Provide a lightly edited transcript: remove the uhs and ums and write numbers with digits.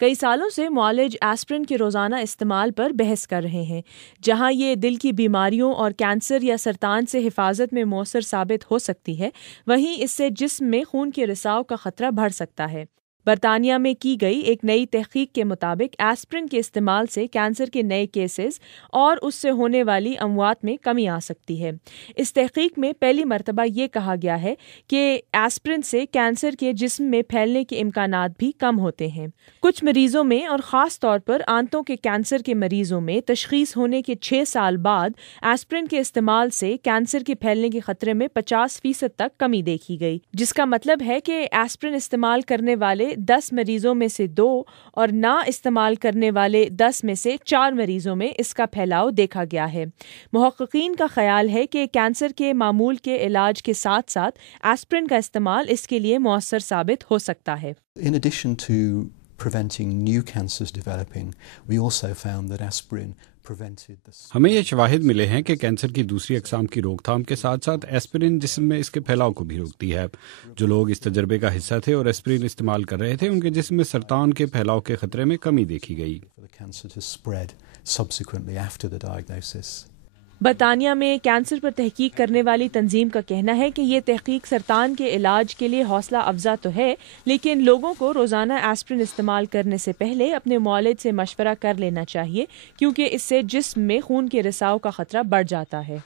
کئی سالوں سے معالج ایسپرن کے روزانہ استعمال پر بحث کر رہے ہیں۔ جہاں یہ دل کی بیماریوں اور کینسر یا سرطان سے حفاظت میں مؤثر ثابت ہو سکتی ہے، وہیں اس سے جسم میں خون کے رساؤ کا خطرہ بڑھ سکتا ہے۔ برطانیہ میں کی گئی ایک نئی تحقیق کے مطابق ایسپرن کے استعمال سے کینسر کے نئے کیسز اور اس سے ہونے والی اموات میں کمی آ سکتی ہے۔ اس تحقیق میں پہلی مرتبہ یہ کہا گیا ہے کہ ایسپرن سے کینسر کے جسم میں پھیلنے کے امکانات بھی کم ہوتے ہیں۔ کچھ مریضوں میں اور خاص طور پر آنتوں کے کینسر کے مریضوں میں تشخیص ہونے کے 6 سال بعد ایسپرن کے استعمال سے کینسر کے پھیلنے کے خطرے میں 50% تک کمی دیکھی گئی، جس کا مطلب ہے کہ ایسپرن استعمال کرنے والے 10 مریضوں میں سے 2 اور نہ استعمال کرنے والے 10 میں سے 4 مریضوں میں اس کا پھیلاؤ دیکھا گیا ہے۔ محققین کا خیال ہے کہ کینسر کے معمول کے علاج کے ساتھ ساتھ ایسپرن کا استعمال اس کے لیے مؤثر ثابت ہو سکتا ہے۔ In addition to preventing new cancers developing, we also found that aspirin prevented the... ہمیں یہ شواہد ملے ہیں کہ کینسر کی دوسری اقسام کی روک تھام کے ساتھ ساتھ ایسپرین جسم میں اس کے پھیلاؤ کو بھی روکتی ہے۔ جو لوگ اس تجربے کا حصہ تھے اور ایسپرین استعمال کر رہے تھے، ان کے جسم میں سرطان کے پھیلاؤ کے خطرے میں کمی دیکھی گئی۔ برطانیہ میں کینسر پر تحقیق کرنے والی تنظیم کا کہنا ہے کہ یہ تحقیق سرطان کے علاج کے لیے حوصلہ افزا تو ہے، لیکن لوگوں کو روزانہ ایسپرین استعمال کرنے سے پہلے اپنے معالج سے مشورہ کر لینا چاہیے، کیونکہ اس سے جسم میں خون کے رساؤ کا خطرہ بڑھ جاتا ہے۔